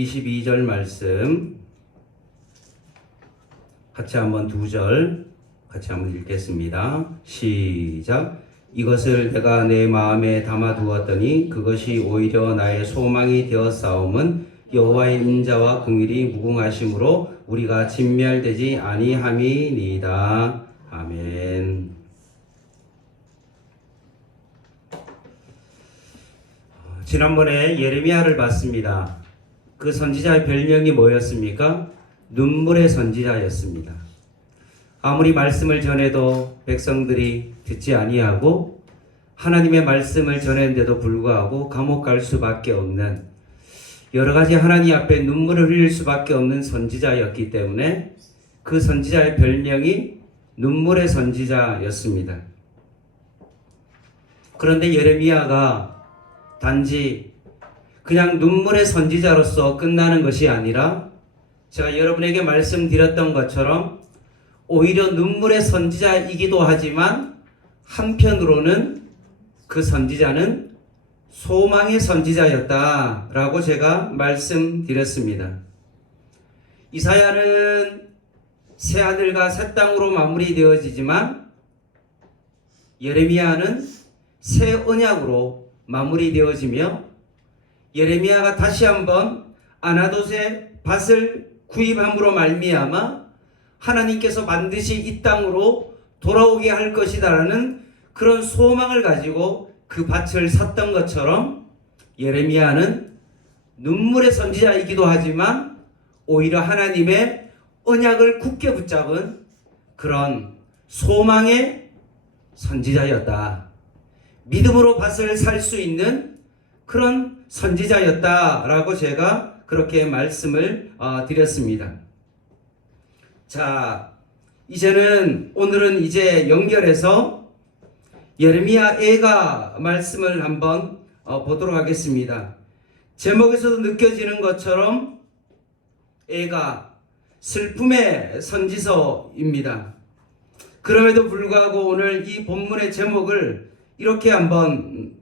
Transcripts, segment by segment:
22절 말씀 같이 한번 2절 같이 한번 읽겠습니다. 시작. 이것을 내가 내 마음에 담아두었더니 그것이 오히려 나의 소망이 되었사옴은 여호와의 인자와 긍휼이 무궁하심으로 우리가 진멸되지 아니함이니이다. 아멘. 지난번에 예레미야를 봤습니다. 그 선지자의 별명이 뭐였습니까? 눈물의 선지자였습니다. 아무리 말씀을 전해도 백성들이 듣지 아니하고 하나님의 말씀을 전했는데도 불구하고 감옥 갈 수밖에 없는, 여러 가지 하나님 앞에 눈물을 흘릴 수밖에 없는 선지자였기 때문에 그 선지자의 별명이 눈물의 선지자였습니다. 그런데 예레미야가 단지 그냥 눈물의 선지자로서 끝나는 것이 아니라 제가 여러분에게 말씀드렸던 것처럼 오히려 눈물의 선지자이기도 하지만 한편으로는 그 선지자는 소망의 선지자였다라고 제가 말씀드렸습니다. 이사야는 새 하늘과 새 땅으로 마무리되어지지만 예레미야는 새 언약으로 마무리되어지며 예레미야가 다시 한번 아나돗의 밭을 구입함으로 말미암아 하나님께서 반드시 이 땅으로 돌아오게 할 것이다라는 그런 소망을 가지고 그 밭을 샀던 것처럼 예레미야는 눈물의 선지자이기도 하지만 오히려 하나님의 언약을 굳게 붙잡은 그런 소망의 선지자였다. 믿음으로 밭을 살 수 있는 그런 선지자였다라고 제가 그렇게 말씀을 드렸습니다. 자, 오늘은 이제 연결해서 예레미야 애가 말씀을 한번 보도록 하겠습니다. 제목에서도 느껴지는 것처럼 애가 슬픔의 선지서입니다. 그럼에도 불구하고 오늘 이 본문의 제목을 이렇게 한번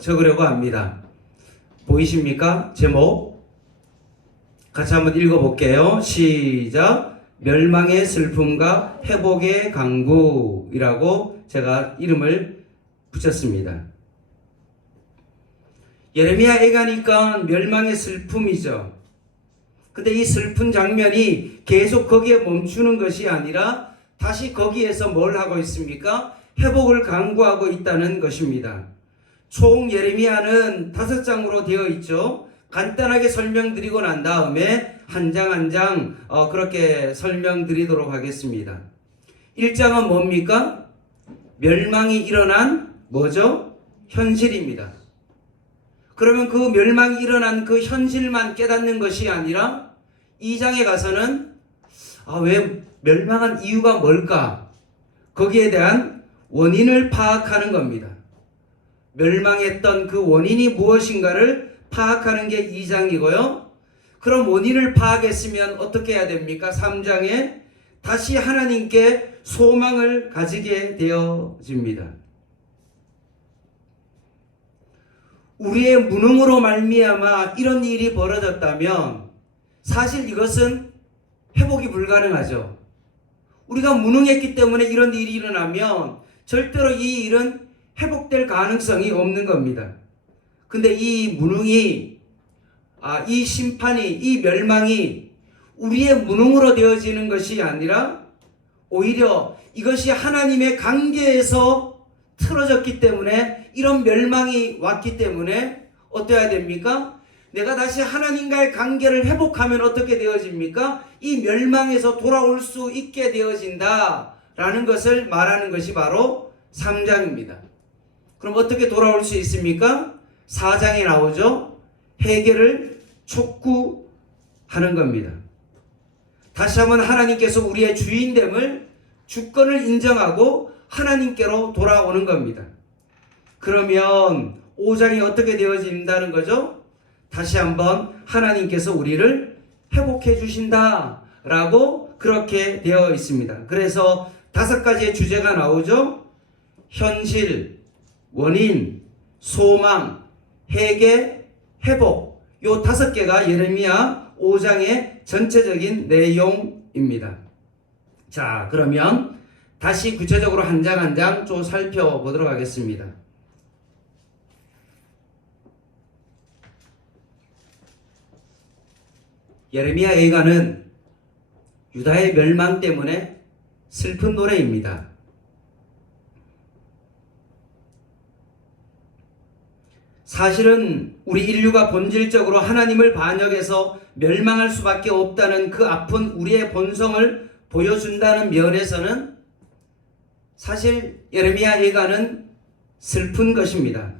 적으려고 합니다. 보이십니까? 제목 같이 한번 읽어볼게요. 시작. 멸망의 슬픔과 회복의 강구이라고 제가 이름을 붙였습니다. 예레미야 애가니까 멸망의 슬픔이죠. 근데 이 슬픈 장면이 계속 거기에 멈추는 것이 아니라 다시 거기에서 뭘 하고 있습니까? 회복을 강구하고 있다는 것입니다. 총 예레미야는 5장으로 되어 있죠. 간단하게 설명드리고 난 다음에 한 장 한 장 그렇게 설명드리도록 하겠습니다. 1장은 뭡니까? 멸망이 일어난 뭐죠? 현실입니다. 그러면 그 멸망이 일어난 그 현실만 깨닫는 것이 아니라 2장에 가서는 왜 멸망한 이유가 뭘까? 거기에 대한 원인을 파악하는 겁니다. 멸망했던 그 원인이 무엇인가를 파악하는 게 2장이고요. 그럼 원인을 파악했으면 어떻게 해야 됩니까? 3장에 다시 하나님께 소망을 가지게 되어집니다. 우리의 무능으로 말미암아 이런 일이 벌어졌다면 사실 이것은 회복이 불가능하죠. 우리가 무능했기 때문에 이런 일이 일어나면 절대로 이 일은 회복될 가능성이 없는 겁니다. 근데 이 무능이, 이 심판이, 이 멸망이 우리의 무능으로 되어지는 것이 아니라 오히려 이것이 하나님의 관계에서 틀어졌기 때문에 이런 멸망이 왔기 때문에 어떠해야 됩니까? 내가 다시 하나님과의 관계를 회복하면 어떻게 되어집니까? 이 멸망에서 돌아올 수 있게 되어진다 라는 것을 말하는 것이 바로 3장입니다. 그럼 어떻게 돌아올 수 있습니까? 4장에 나오죠. 회개를 촉구하는 겁니다. 다시 한번 하나님께서 우리의 주인됨을, 주권을 인정하고 하나님께로 돌아오는 겁니다. 그러면 5장이 어떻게 되어진다는 거죠? 다시 한번 하나님께서 우리를 회복해 주신다라고 그렇게 되어 있습니다. 그래서 5가지의 주제가 나오죠. 현실, 원인, 소망, 회개, 회복. 요 5개가 예레미야 5장의 전체적인 내용입니다. 자, 그러면 다시 구체적으로 한 장 한 장 좀 살펴보도록 하겠습니다. 예레미야 예가는 유다의 멸망 때문에 슬픈 노래입니다. 사실은 우리 인류가 본질적으로 하나님을 반역해서 멸망할 수밖에 없다는 그 아픈 우리의 본성을 보여준다는 면에서는 사실 예레미야 예가는 슬픈 것입니다.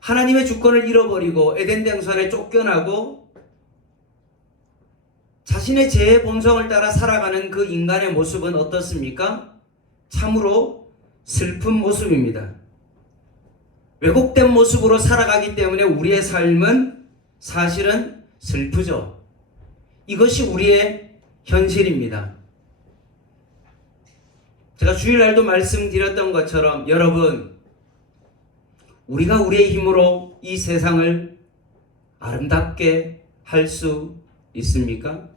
하나님의 주권을 잃어버리고 에덴 동산에 쫓겨나고 자신의 죄의 본성을 따라 살아가는 그 인간의 모습은 어떻습니까? 참으로 슬픈 모습입니다. 왜곡된 모습으로 살아가기 때문에 우리의 삶은 사실은 슬프죠. 이것이 우리의 현실입니다. 제가 주일날도 말씀드렸던 것처럼 여러분, 우리가 우리의 힘으로 이 세상을 아름답게 할 수 있습니까?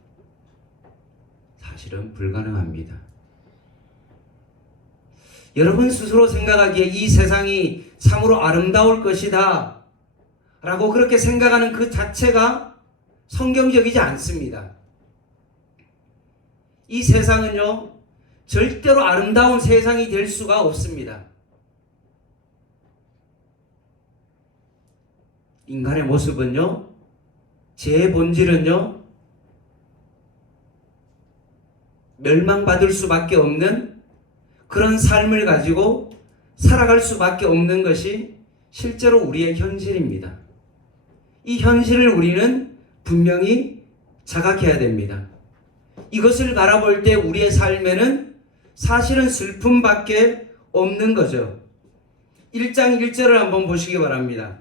사실은 불가능합니다. 여러분 스스로 생각하기에 이 세상이 참으로 아름다울 것이다 라고 그렇게 생각하는 그 자체가 성경적이지 않습니다. 이 세상은요, 절대로 아름다운 세상이 될 수가 없습니다. 인간의 모습은요, 제 본질은요, 멸망받을 수밖에 없는 그런 삶을 가지고 살아갈 수밖에 없는 것이 실제로 우리의 현실입니다. 이 현실을 우리는 분명히 자각해야 됩니다. 이것을 바라볼 때 우리의 삶에는 사실은 슬픔밖에 없는 거죠. 1장 1절을 한번 보시기 바랍니다.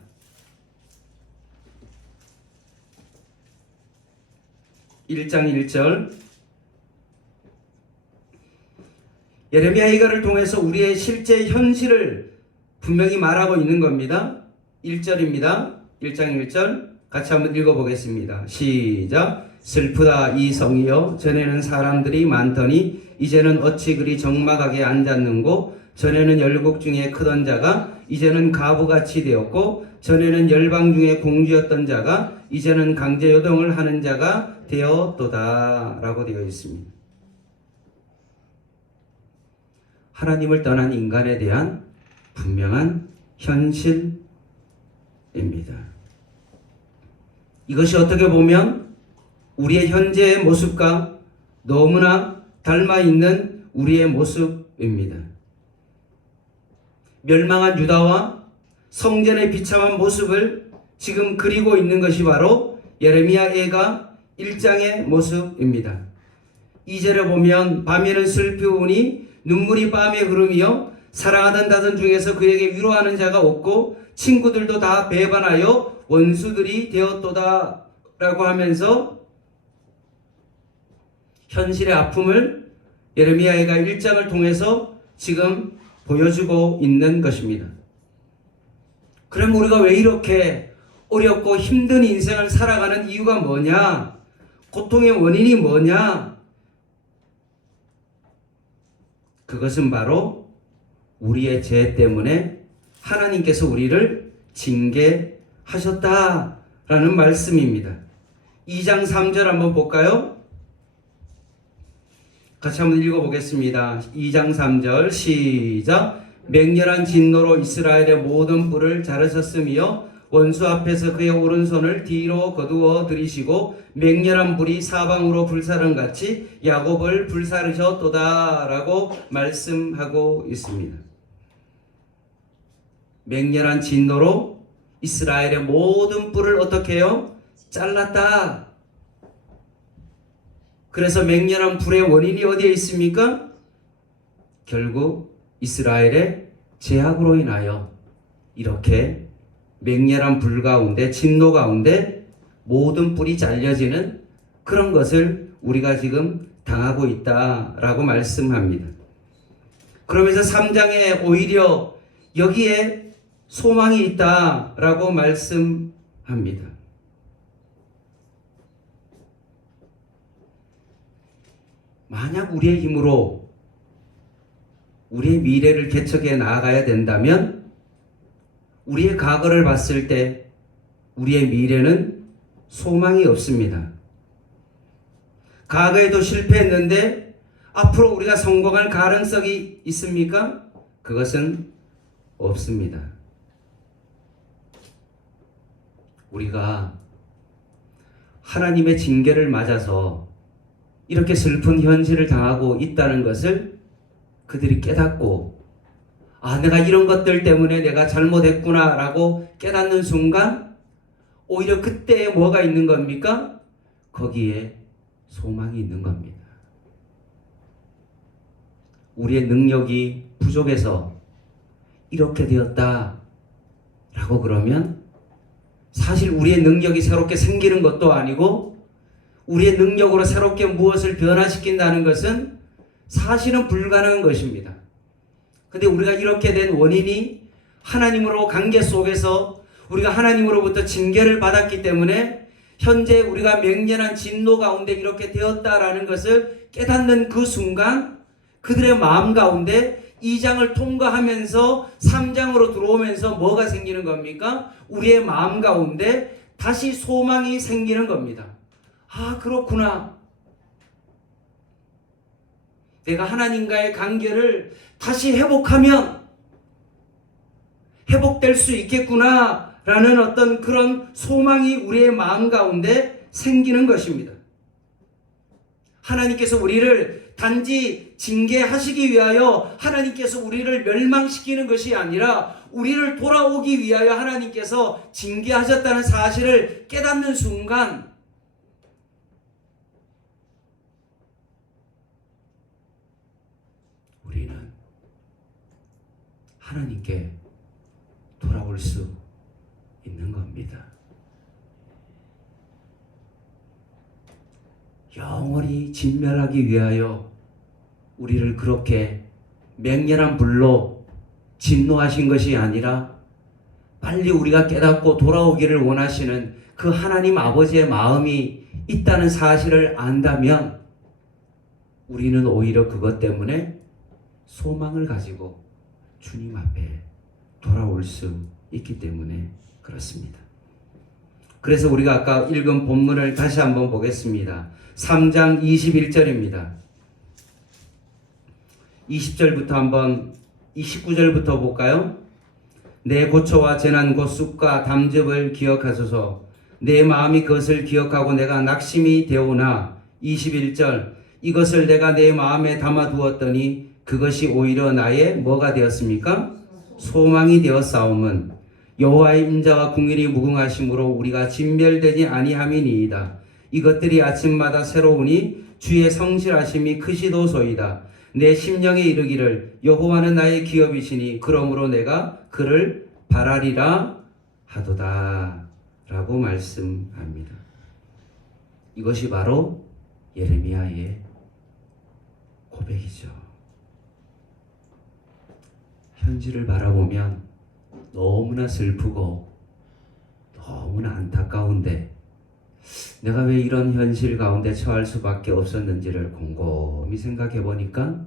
1장 1절, 예레미야 예가를 통해서 우리의 실제 현실을 분명히 말하고 있는 겁니다. 1절입니다. 1장 1절 같이 한번 읽어보겠습니다. 시작. 슬프다 이 성이여, 전에는 사람들이 많더니 이제는 어찌 그리 적막하게 앉았는고, 전에는 열국 중에 크던 자가 이제는 가부같이 되었고, 전에는 열방 중에 공주였던 자가 이제는 강제요동을 하는 자가 되었도다 라고 되어 있습니다. 하나님을 떠난 인간에 대한 분명한 현실입니다. 이것이 어떻게 보면 우리의 현재의 모습과 너무나 닮아 있는 우리의 모습입니다. 멸망한 유다와 성전의 비참한 모습을 지금 그리고 있는 것이 바로 예레미야 예가 1장의 모습입니다. 2절에 보면 밤에는 슬프우니 눈물이 밤에 흐르며 사랑하던 자들 중에서 그에게 위로하는 자가 없고 친구들도 다 배반하여 원수들이 되었도다 라고 하면서 현실의 아픔을 예레미야 예가 1장을 통해서 지금 보여주고 있는 것입니다. 그럼 우리가 왜 이렇게 어렵고 힘든 인생을 살아가는 이유가 뭐냐? 고통의 원인이 뭐냐? 그것은 바로 우리의 죄 때문에 하나님께서 우리를 징계하셨다라는 말씀입니다. 2장 3절 한번 볼까요? 같이 한번 읽어보겠습니다. 2장 3절 시작. 맹렬한 진노로 이스라엘의 모든 뿔을 자르셨으며 원수 앞에서 그의 오른손을 뒤로 거두어 들이시고 맹렬한 불이 사방으로 불사른같이 야곱을 불사르셨도다 라고 말씀하고 있습니다. 맹렬한 진노로 이스라엘의 모든 뿔을 어떻게 해요? 잘랐다. 그래서 맹렬한 불의 원인이 어디에 있습니까? 결국 이스라엘의 죄악으로 인하여 이렇게 맹렬한 불 가운데 진노 가운데 모든 뿔이 잘려지는 그런 것을 우리가 지금 당하고 있다라고 말씀합니다. 그러면서 3장에 오히려 여기에 소망이 있다라고 말씀합니다. 만약 우리의 힘으로 우리의 미래를 개척해 나아가야 된다면 우리의 과거를 봤을 때 우리의 미래는 소망이 없습니다. 과거에도 실패했는데 앞으로 우리가 성공할 가능성이 있습니까? 그것은 없습니다. 우리가 하나님의 징계를 맞아서 이렇게 슬픈 현실을 당하고 있다는 것을 그들이 깨닫고, 아, 내가 이런 것들 때문에 내가 잘못했구나 라고 깨닫는 순간 오히려 그때에 뭐가 있는 겁니까? 거기에 소망이 있는 겁니다. 우리의 능력이 부족해서 이렇게 되었다 라고 그러면 사실 우리의 능력이 새롭게 생기는 것도 아니고 우리의 능력으로 새롭게 무엇을 변화시킨다는 것은 사실은 불가능한 것입니다. 근데 우리가 이렇게 된 원인이 하나님으로 관계 속에서 우리가 하나님으로부터 징계를 받았기 때문에 현재 우리가 맹렬한 진노 가운데 이렇게 되었다라는 것을 깨닫는 그 순간 그들의 마음 가운데 2장을 통과하면서 3장으로 들어오면서 뭐가 생기는 겁니까? 우리의 마음 가운데 다시 소망이 생기는 겁니다. 아, 그렇구나. 내가 하나님과의 관계를 다시 회복하면 회복될 수 있겠구나 라는 어떤 그런 소망이 우리의 마음 가운데 생기는 것입니다. 하나님께서 우리를 단지 징계하시기 위하여 하나님께서 우리를 멸망시키는 것이 아니라 우리를 돌아오기 위하여 하나님께서 징계하셨다는 사실을 깨닫는 순간 우리는 하나님께 돌아올 수 있는 겁니다. 영원히 진멸하기 위하여 우리를 그렇게 맹렬한 불로 진노하신 것이 아니라 빨리 우리가 깨닫고 돌아오기를 원하시는 그 하나님 아버지의 마음이 있다는 사실을 안다면 우리는 오히려 그것 때문에 소망을 가지고 주님 앞에 돌아올 수 있기 때문에 그렇습니다. 그래서 우리가 아까 읽은 본문을 다시 한번 보겠습니다. 3장 21절입니다. 20절부터 한번 29절부터 볼까요? 내 고초와 재난 곧 쑥과 담즙을 기억하소서. 내 마음이 그것을 기억하고 내가 낙심이 되오나 21절 이것을 내가 내 마음에 담아두었더니 그것이 오히려 나의 뭐가 되었습니까? 소망이 되었사옴은 여호와의 인자와 궁일이 무궁하심으로 우리가 진멸되지 아니함이니이다. 이것들이 아침마다 새로우니 주의 성실하심이 크시도소이다. 내 심령에 이르기를 여호와는 나의 기업이시니 그러므로 내가 그를 바라리라 하도다 라고 말씀합니다. 이것이 바로 예레미야의 고백이죠. 현실을 바라보면 너무나 슬프고 너무나 안타까운데 내가 왜 이런 현실 가운데 처할 수밖에 없었는지를 곰곰이 생각해 보니까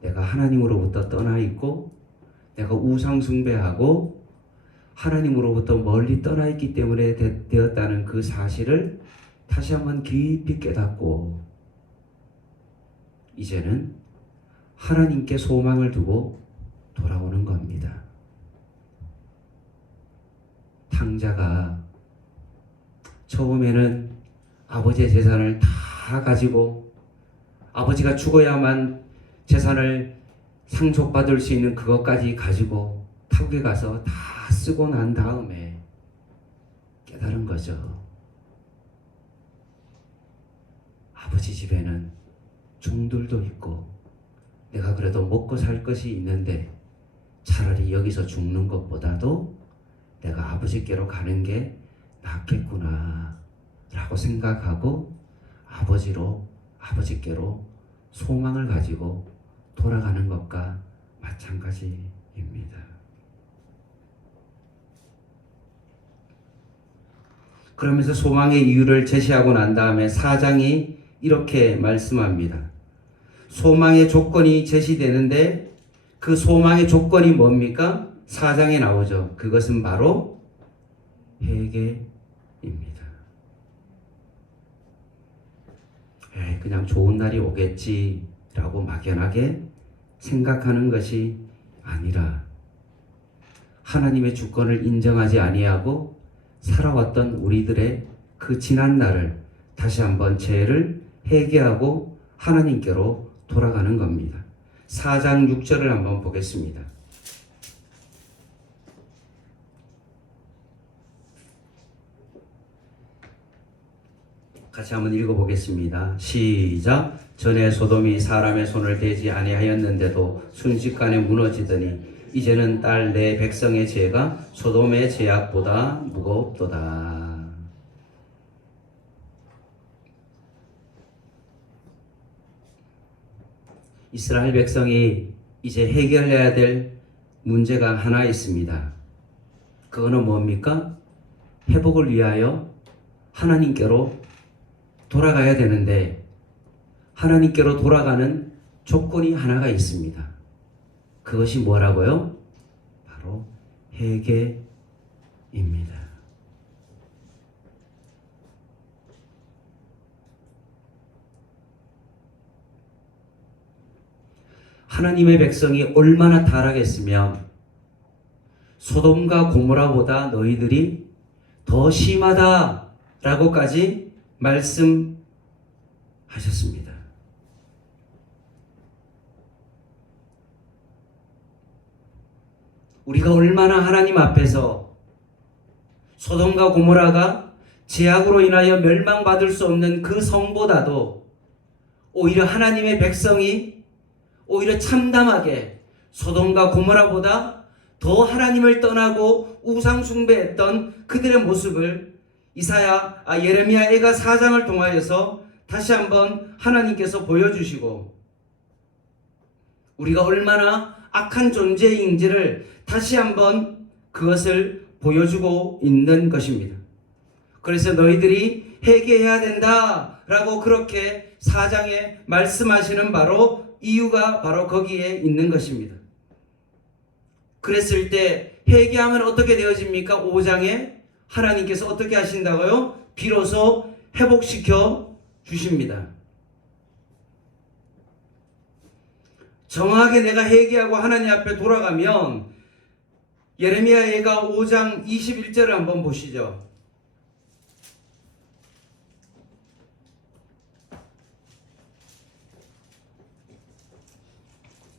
내가 하나님으로부터 떠나 있고 내가 우상 숭배하고 하나님으로부터 멀리 떠나 있기 때문에 되었다는 그 사실을 다시 한번 깊이 깨닫고 이제는 하나님께 소망을 두고 돌아오는 겁니다. 탕자가 처음에는 아버지의 재산을 다 가지고 아버지가 죽어야만 재산을 상속받을 수 있는 그것까지 가지고 타국에 가서 다 쓰고 난 다음에 깨달은 거죠. 아버지 집에는 종들도 있고 내가 그래도 먹고 살 것이 있는데 차라리 여기서 죽는 것보다도 내가 아버지께로 가는 게 낫겠구나 라고 생각하고 아버지께로 소망을 가지고 돌아가는 것과 마찬가지입니다. 그러면서 소망의 이유를 제시하고 난 다음에 4장이 이렇게 말씀합니다. 소망의 조건이 제시되는데 그 소망의 조건이 뭡니까? 4장에 나오죠. 그것은 바로 회개입니다. 그냥 좋은 날이 오겠지라고 막연하게 생각하는 것이 아니라 하나님의 주권을 인정하지 아니하고 살아왔던 우리들의 그 지난 날을 다시 한번 죄를 회개하고 하나님께로 돌아가는 겁니다. 4장 6절을 한번 보겠습니다. 같이 한번 읽어보겠습니다. 시작. 전에 소돔이 사람의 손을 대지 아니하였는데도 순식간에 무너지더니 이제는 딸 내 백성의 죄가 소돔의 죄악보다 무겁도다. 이스라엘 백성이 이제 해결해야 될 문제가 하나 있습니다. 그거는 뭡니까? 회복을 위하여 하나님께로 돌아가야 되는데 하나님께로 돌아가는 조건이 하나가 있습니다. 그것이 뭐라고요? 바로 회개입니다. 하나님의 백성이 얼마나 타락했으면 소돔과 고모라보다 너희들이 더 심하다라고까지 말씀하셨습니다. 우리가 얼마나 하나님 앞에서 소돔과 고모라가 죄악으로 인하여 멸망받을 수 없는 그 성보다도 오히려 하나님의 백성이 오히려 참담하게 소돔과 고모라보다 더 하나님을 떠나고 우상 숭배했던 그들의 모습을 예레미야가 4장을 통하여서 다시 한번 하나님께서 보여주시고 우리가 얼마나 악한 존재인지를 다시 한번 그것을 보여주고 있는 것입니다. 그래서 너희들이 회개해야 된다라고 그렇게 4장에 말씀하시는 이유가 바로 거기에 있는 것입니다. 그랬을 때 회개하면 어떻게 되어집니까? 5장에 하나님께서 어떻게 하신다고요? 비로소 회복시켜 주십니다. 정확하게 내가 회개하고 하나님 앞에 돌아가면 예레미야가 5장 21절을 한번 보시죠.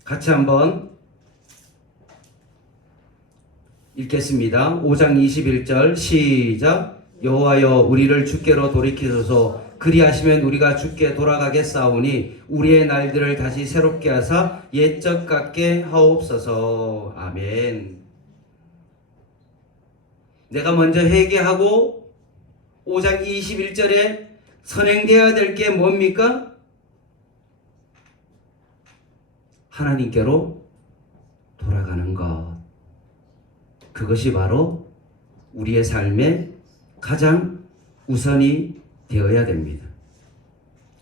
같이 한번 읽겠습니다. 5장 21절 시작. 여호와여 우리를 주께로 돌이키소서. 그리하시면 우리가 주께 돌아가겠사오니 우리의 날들을 다시 새롭게 하사 옛적 같게 하옵소서. 아멘. 내가 먼저 회개하고 5장 21절에 선행되어야 될 게 뭡니까? 하나님께로 돌아가는 것. 그것이 바로 우리의 삶의 가장 우선이 되어야 됩니다.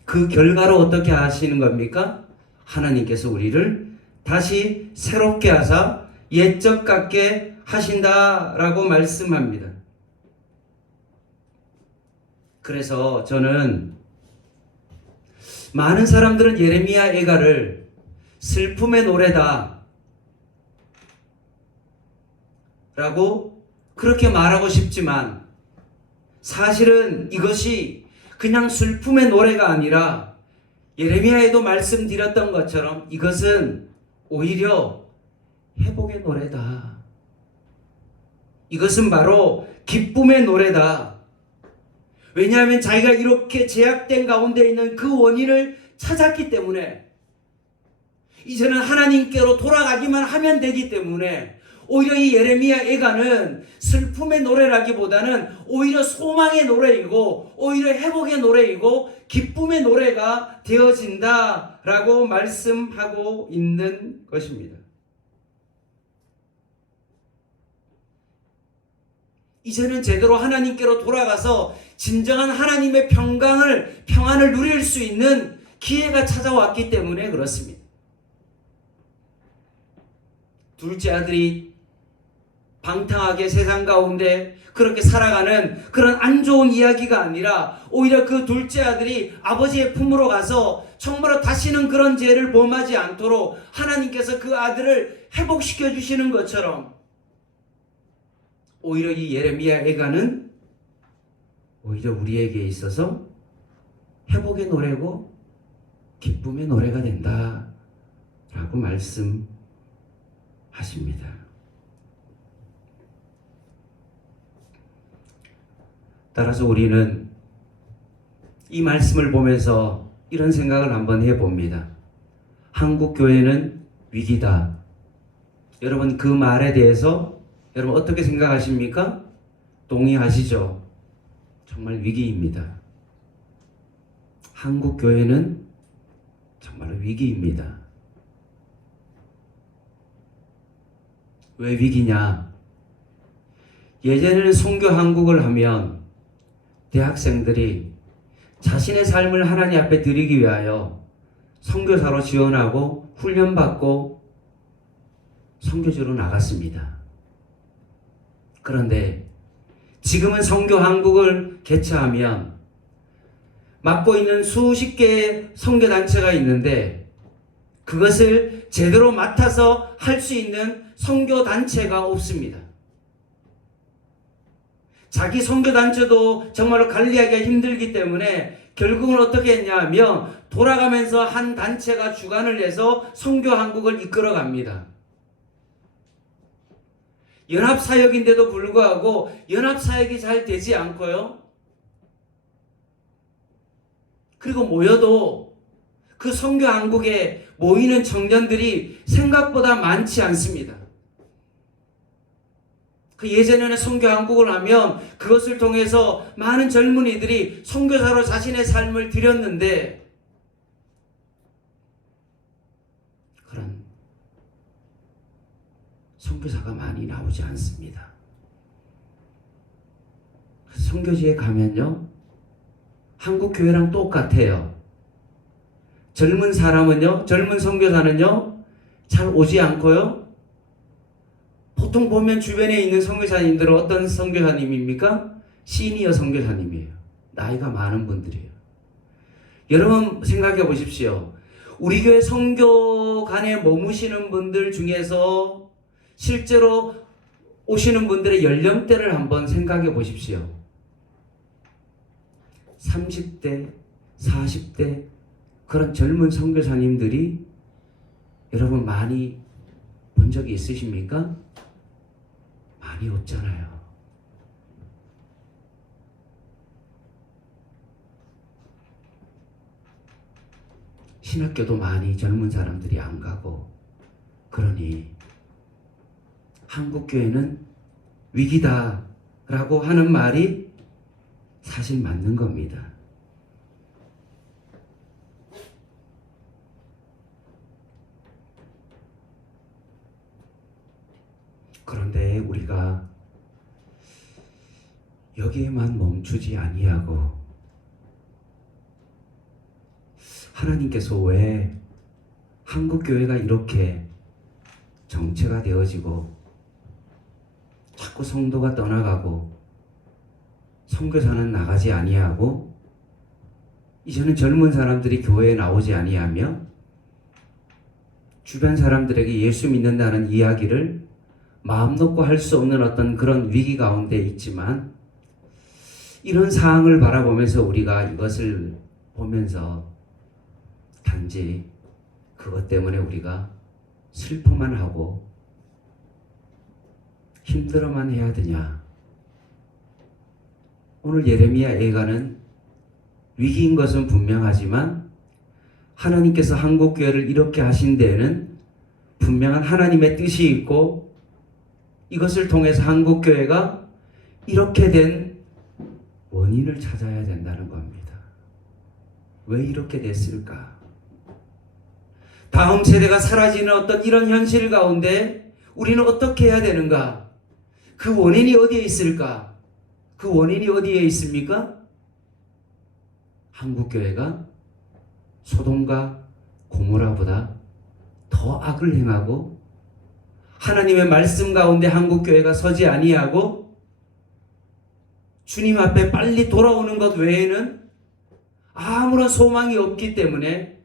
그 결과로 어떻게 하시는 겁니까? 하나님께서 우리를 다시 새롭게 하사 옛적 같게 하신다라고 말씀합니다. 그래서 저는 많은 사람들은 예레미야 애가를 슬픔의 노래다 라고 그렇게 말하고 싶지만 사실은 이것이 그냥 슬픔의 노래가 아니라 예레미야에도 말씀드렸던 것처럼 이것은 오히려 회복의 노래다. 이것은 바로 기쁨의 노래다. 왜냐하면 자기가 이렇게 제약된 가운데 있는 그 원인을 찾았기 때문에 이제는 하나님께로 돌아가기만 하면 되기 때문에 오히려 이 예레미야 애가는 슬픔의 노래라기보다는 오히려 소망의 노래이고 오히려 회복의 노래이고 기쁨의 노래가 되어진다라고 말씀하고 있는 것입니다. 이제는 제대로 하나님께로 돌아가서 진정한 하나님의 평안을 누릴 수 있는 기회가 찾아왔기 때문에 그렇습니다. 둘째 아들이 방탕하게 세상 가운데 그렇게 살아가는 그런 안 좋은 이야기가 아니라 오히려 그 둘째 아들이 아버지의 품으로 가서 정말로 다시는 그런 죄를 범하지 않도록 하나님께서 그 아들을 회복시켜 주시는 것처럼 오히려 이 예레미야 애가는 오히려 우리에게 있어서 회복의 노래고 기쁨의 노래가 된다 라고 말씀하십니다. 따라서 우리는 이 말씀을 보면서 이런 생각을 한번 해봅니다. 한국 교회는 위기다. 여러분 그 말에 대해서 여러분 어떻게 생각하십니까? 동의하시죠? 정말 위기입니다. 한국 교회는 정말 위기입니다. 왜 위기냐? 예전에는 선교 한국을 하면 대학생들이 자신의 삶을 하나님 앞에 드리기 위하여 선교사로 지원하고 훈련받고 선교지로 나갔습니다. 그런데 지금은 선교 한국을 개최하면 맡고 있는 수십 개의 선교단체가 있는데 그것을 제대로 맡아서 할 수 있는 선교단체가 없습니다. 자기 선교단체도 정말로 관리하기가 힘들기 때문에 결국은 어떻게 했냐면 돌아가면서 한 단체가 주관을 해서 선교 한국을 이끌어 갑니다. 연합사역인데도 불구하고 연합사역이 잘 되지 않고요. 그리고 모여도 그 선교 한국에 모이는 청년들이 생각보다 많지 않습니다. 그 예전에는 선교 한국을 하면 그것을 통해서 많은 젊은이들이 선교사로 자신의 삶을 드렸는데 그런 선교사가 많이 나오지 않습니다. 선교지에 가면요 한국 교회랑 똑같아요. 젊은 사람은요, 젊은 선교사는요 잘 오지 않고요. 보통 보면 주변에 있는 선교사님들은 어떤 선교사님입니까? 시니어 선교사님이에요. 나이가 많은 분들이에요. 여러분 생각해 보십시오. 우리 교회 선교관에 머무시는 분들 중에서 실제로 오시는 분들의 연령대를 한번 생각해 보십시오. 30대, 40대 그런 젊은 선교사님들이 여러분 많이 본 적이 있으십니까? 많이 없잖아요. 신학교도 많이 젊은 사람들이 안 가고 그러니 한국교회는 위기다라고 하는 말이 사실 맞는 겁니다. 그런데 우리가 여기에만 멈추지 아니하고 하나님께서 왜 한국교회가 이렇게 정체가 되어지고 자꾸 성도가 떠나가고 선교사는 나가지 아니하고 이제는 젊은 사람들이 교회에 나오지 아니하며 주변 사람들에게 예수 믿는다는 이야기를 마음 놓고 할 수 없는 어떤 그런 위기 가운데 있지만 이런 상황을 바라보면서 우리가 이것을 보면서 단지 그것 때문에 우리가 슬퍼만 하고 힘들어만 해야 되냐? 오늘 예레미야 애가는 위기인 것은 분명하지만 하나님께서 한국교회를 이렇게 하신 데에는 분명한 하나님의 뜻이 있고 이것을 통해서 한국교회가 이렇게 된 원인을 찾아야 된다는 겁니다. 왜 이렇게 됐을까? 다음 세대가 사라지는 어떤 이런 현실 가운데 우리는 어떻게 해야 되는가? 그 원인이 어디에 있을까? 그 원인이 어디에 있습니까? 한국교회가 소돔과 고모라보다 더 악을 행하고 하나님의 말씀 가운데 한국교회가 서지 아니하고 주님 앞에 빨리 돌아오는 것 외에는 아무런 소망이 없기 때문에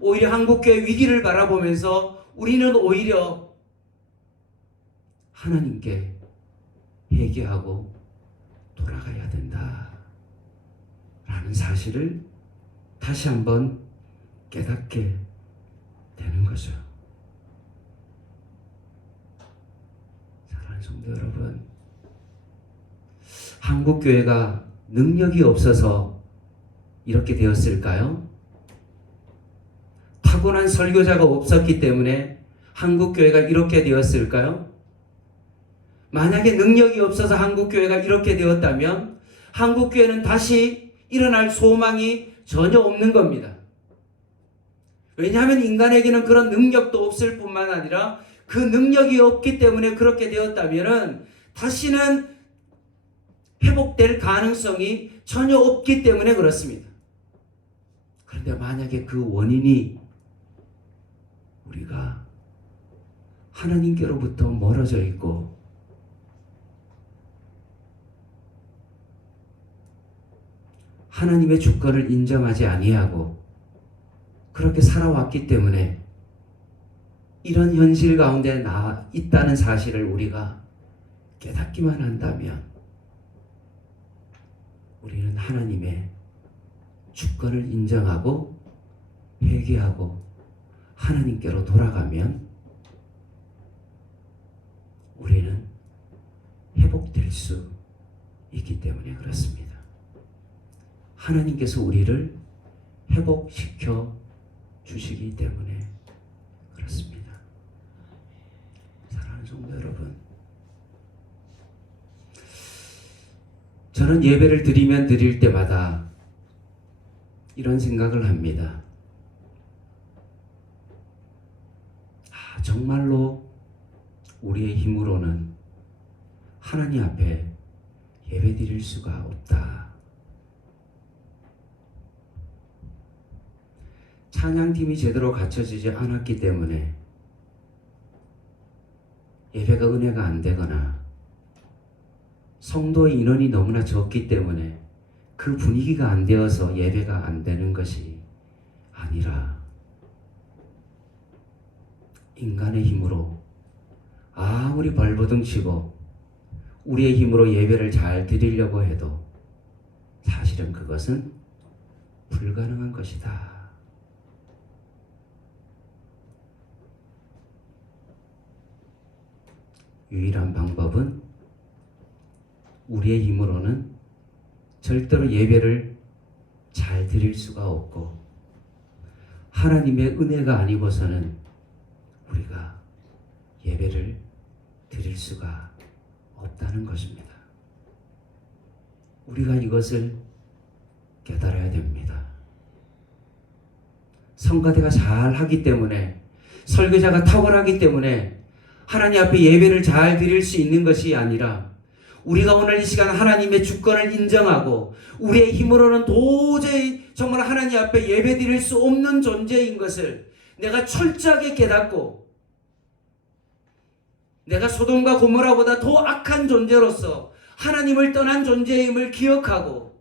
오히려 한국교회 위기를 바라보면서 우리는 오히려 하나님께 회개하고 돌아가야 된다 라는 사실을 다시 한번 깨닫게 되는 거죠. 사랑하는 성도 여러분, 한국교회가 능력이 없어서 이렇게 되었을까요? 타고난 설교자가 없었기 때문에 한국교회가 이렇게 되었을까요? 만약에 능력이 없어서 한국교회가 이렇게 되었다면 한국교회는 다시 일어날 소망이 전혀 없는 겁니다. 왜냐하면 인간에게는 그런 능력도 없을 뿐만 아니라 그 능력이 없기 때문에 그렇게 되었다면 다시는 회복될 가능성이 전혀 없기 때문에 그렇습니다. 그런데 만약에 그 원인이 우리가 하나님께로부터 멀어져 있고 하나님의 주권을 인정하지 아니하고 그렇게 살아왔기 때문에 이런 현실 가운데 있다는 사실을 우리가 깨닫기만 한다면 우리는 하나님의 주권을 인정하고 회개하고 하나님께로 돌아가면 우리는 회복될 수 있기 때문에 그렇습니다. 하나님께서 우리를 회복시켜 주시기 때문에 그렇습니다. 사랑하는 성도 여러분, 저는 예배를 드리면 드릴 때마다 이런 생각을 합니다. 정말로 우리의 힘으로는 하나님 앞에 예배 드릴 수가 없다. 찬양팀이 제대로 갖춰지지 않았기 때문에 예배가 은혜가 안 되거나 성도의 인원이 너무나 적기 때문에 그 분위기가 안 되어서 예배가 안 되는 것이 아니라 인간의 힘으로 아무리 발버둥 치고 우리의 힘으로 예배를 잘 드리려고 해도 사실은 그것은 불가능한 것이다. 유일한 방법은 우리의 힘으로는 절대로 예배를 잘 드릴 수가 없고 하나님의 은혜가 아니고서는 우리가 예배를 드릴 수가 없다는 것입니다. 우리가 이것을 깨달아야 됩니다. 성가대가 잘 하기 때문에 설교자가 탁월하기 때문에 하나님 앞에 예배를 잘 드릴 수 있는 것이 아니라 우리가 오늘 이 시간 하나님의 주권을 인정하고 우리의 힘으로는 도저히 정말 하나님 앞에 예배 드릴 수 없는 존재인 것을 내가 철저하게 깨닫고 내가 소돔과 고모라보다 더 악한 존재로서 하나님을 떠난 존재임을 기억하고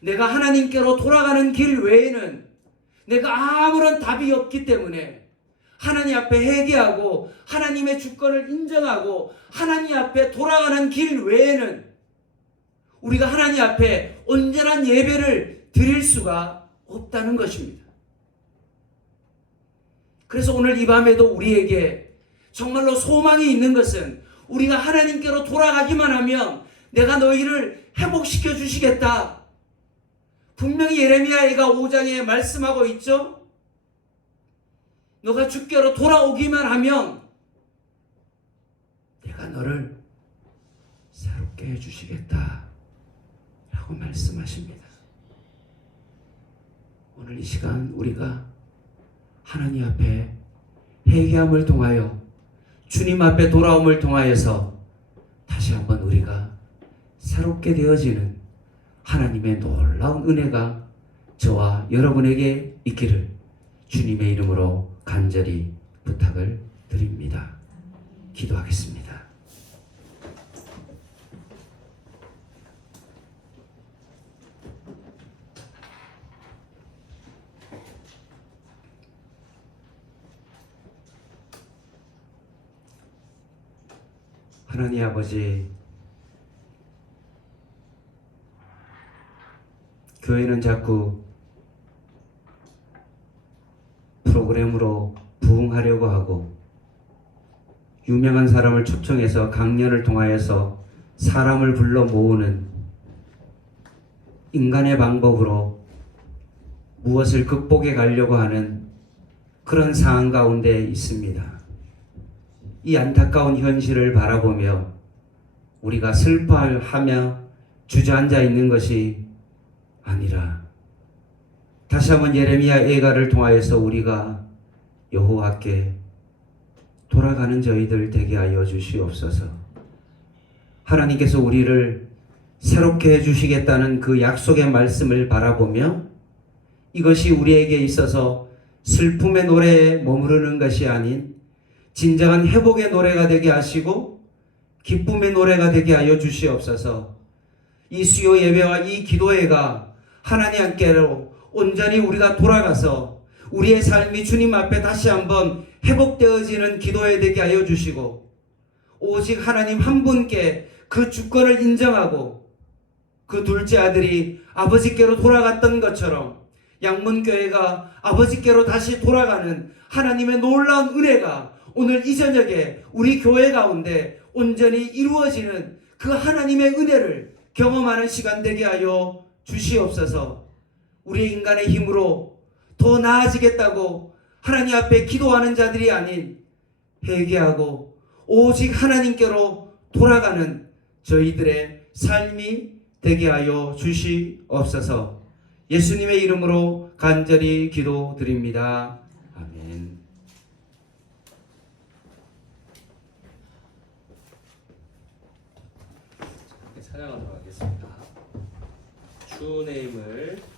내가 하나님께로 돌아가는 길 외에는 내가 아무런 답이 없기 때문에 하나님 앞에 회개하고 하나님의 주권을 인정하고 하나님 앞에 돌아가는 길 외에는 우리가 하나님 앞에 온전한 예배를 드릴 수가 없다는 것입니다. 그래서 오늘 이 밤에도 우리에게 정말로 소망이 있는 것은 우리가 하나님께로 돌아가기만 하면 내가 너희를 회복시켜 주시겠다. 분명히 예레미야가 5장에 말씀하고 있죠. 너가 주께로 돌아오기만 하면 내가 너를 새롭게 해주시겠다 라고 말씀하십니다. 오늘 이 시간 우리가 하나님 앞에 회개함을 통하여 주님 앞에 돌아옴을 통하여서 다시 한번 우리가 새롭게 되어지는 하나님의 놀라운 은혜가 저와 여러분에게 있기를 주님의 이름으로 간절히 부탁을 드립니다. 기도하겠습니다. 하나님 아버지, 교회는 자꾸 프로그램으로 부흥하려고 하고 유명한 사람을 초청해서 강연을 통하여서 사람을 불러 모으는 인간의 방법으로 무엇을 극복해 가려고 하는 그런 상황 가운데 있습니다. 이 안타까운 현실을 바라보며 우리가 슬퍼하며 주저앉아 있는 것이 아니라 다시 한번 예레미야 예가를 통하여서 우리가 여호와께 돌아가는 저희들 되게 하여 주시옵소서. 하나님께서 우리를 새롭게 해주시겠다는 그 약속의 말씀을 바라보며 이것이 우리에게 있어서 슬픔의 노래에 머무르는 것이 아닌 진정한 회복의 노래가 되게 하시고 기쁨의 노래가 되게 하여 주시옵소서. 이 수요 예배와 이 기도회가 하나님께로 온전히 우리가 돌아가서 우리의 삶이 주님 앞에 다시 한번 회복되어지는 기도회 되게 하여 주시고 오직 하나님 한 분께 그 주권을 인정하고 그 둘째 아들이 아버지께로 돌아갔던 것처럼 양문교회가 아버지께로 다시 돌아가는 하나님의 놀라운 은혜가 오늘 이 저녁에 우리 교회 가운데 온전히 이루어지는 그 하나님의 은혜를 경험하는 시간 되게 하여 주시옵소서. 우리 인간의 힘으로 더 나아지겠다고 하나님 앞에 기도하는 자들이 아닌 회개하고 오직 하나님께로 돌아가는 저희들의 삶이 되게 하여 주시옵소서. 예수님의 이름으로 간절히 기도드립니다. 아멘. 찬양하도록 하겠습니다. 주 네임을